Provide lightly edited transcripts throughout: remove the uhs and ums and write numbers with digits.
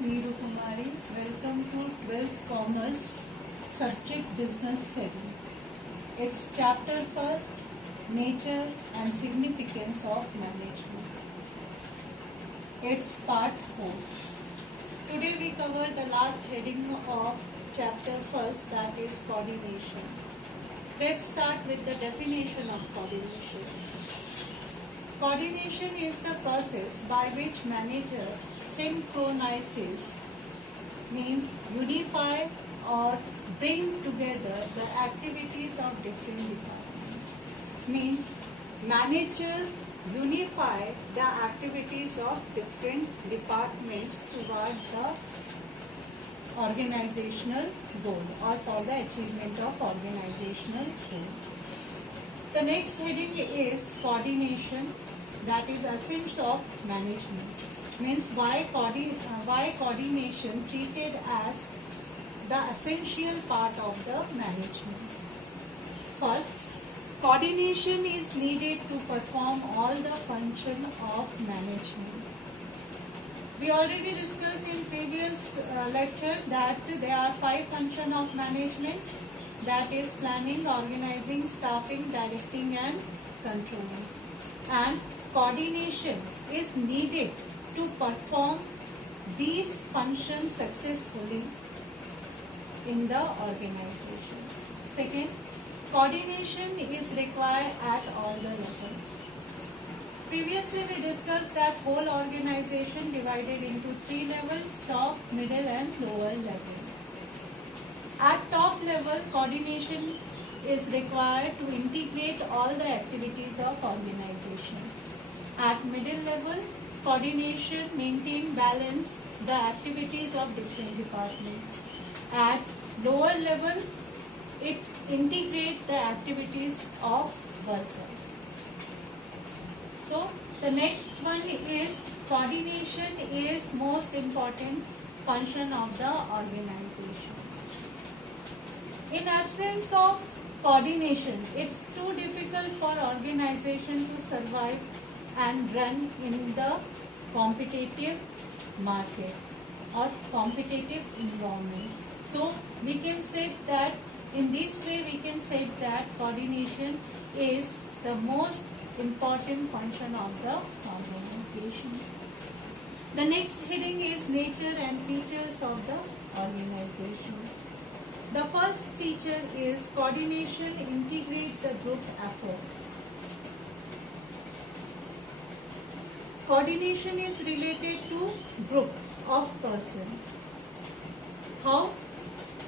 Neeru Kumari. Welcome to 12th Commerce Subject Business Study. It's chapter first, Nature and Significance of Management. It's part 4. Today we cover the last heading of chapter first, that is coordination. Let's start with the definition of coordination. Coordination is the process by which manager synchronizes, means unify or bring together the activities of different departments. Means manager unify the activities of different departments toward the organizational goal or for the achievement of organizational goal. The next heading is coordination, that is essence of management. Means why coordination treated as the essential part of the management. First, coordination is needed to perform all the function of management. We already discussed in previous lecture that there are 5 functions of management, that is planning, organizing, staffing, directing and controlling. And coordination is needed to perform these functions successfully in the organization. Second, coordination is required at all the levels. Previously we discussed that whole organization divided into 3 levels, top, middle and lower level. At top level, coordination is required to integrate all the activities of organization. At middle level, coordination maintain balance the activities of different departments. At lower level, it integrate the activities of workers. So the next one is coordination is most important function of the organization. In absence of coordination, it's too difficult for organization to survive and run in the competitive market or competitive environment. So we can say that in this way we can say that coordination is the most important function of the organization. The next heading is nature and features of the organization. The first feature is coordination integrate the group effort. Coordination is related to group of person. How?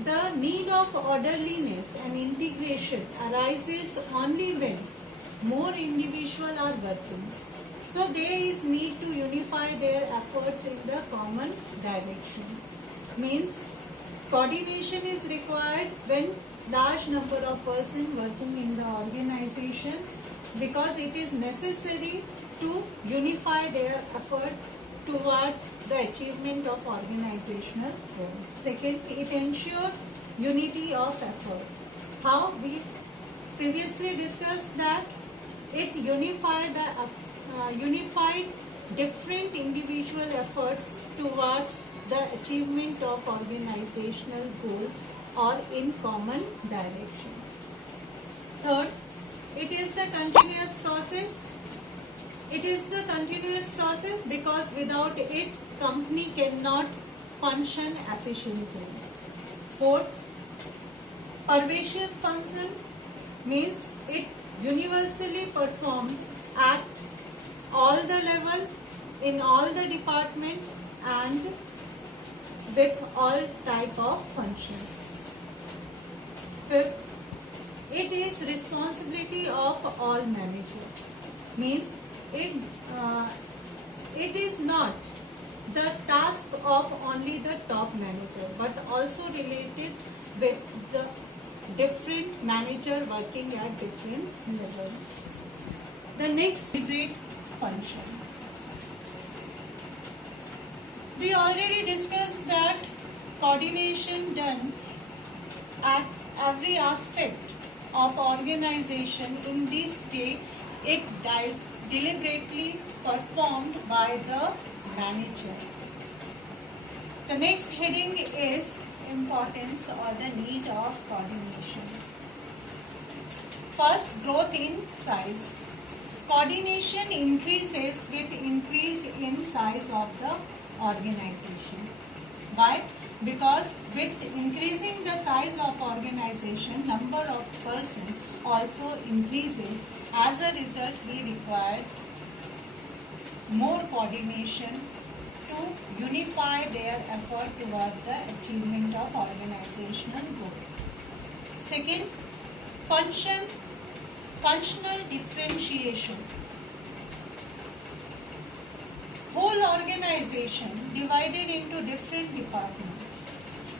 The need of orderliness and integration arises only when more individuals are working. So there is need to unify their efforts in the common direction. Means coordination is required when large number of persons working in the organization, because it is necessary to unify their effort towards the achievement of organizational goal. Second, it ensures unity of effort. How? We previously discussed that it unified different individual efforts towards the achievement of organizational goal or in common direction. Third, it is the continuous process. It is the continuous process because without it, company cannot function efficiently. Fourth, pervasive function means it universally performed at all the level, in all the department and with all type of function. Fifth, it is responsibility of all manager. Means it is not the task of only the top manager, but also related with the different manager working at different level. The next great function. We already discussed that coordination done at every aspect of organization in this way, it deliberately performed by the manager. The next heading is importance or the need of coordination. First, growth in size. Coordination increases with increase in size of the organization. Why? Because with increasing the size of organization, number of person also increases. As a result, we require more coordination to unify their effort toward the achievement of organizational goal. Second, functional differentiation. Whole organization divided into different departments,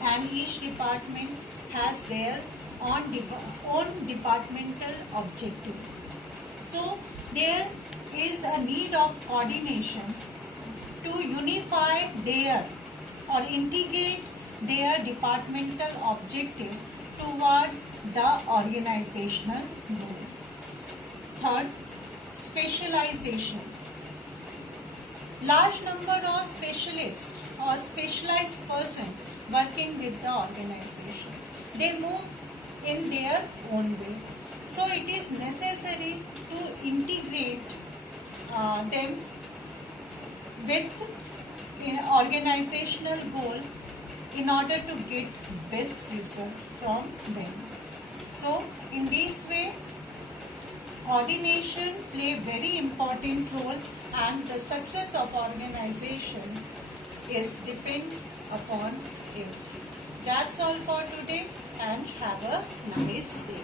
and each department has their own departmental objective. So there is a need of coordination to unify their or integrate their departmental objective toward the organizational goal. Third, specialization. Large number of specialists or specialized person working with the organization. They move in their own way. So it is necessary to integrate them with organizational goal in order to get best result from them. So in this way, coordination play very important role, and the success of organization is depend upon it. That's all for today, and have a nice day.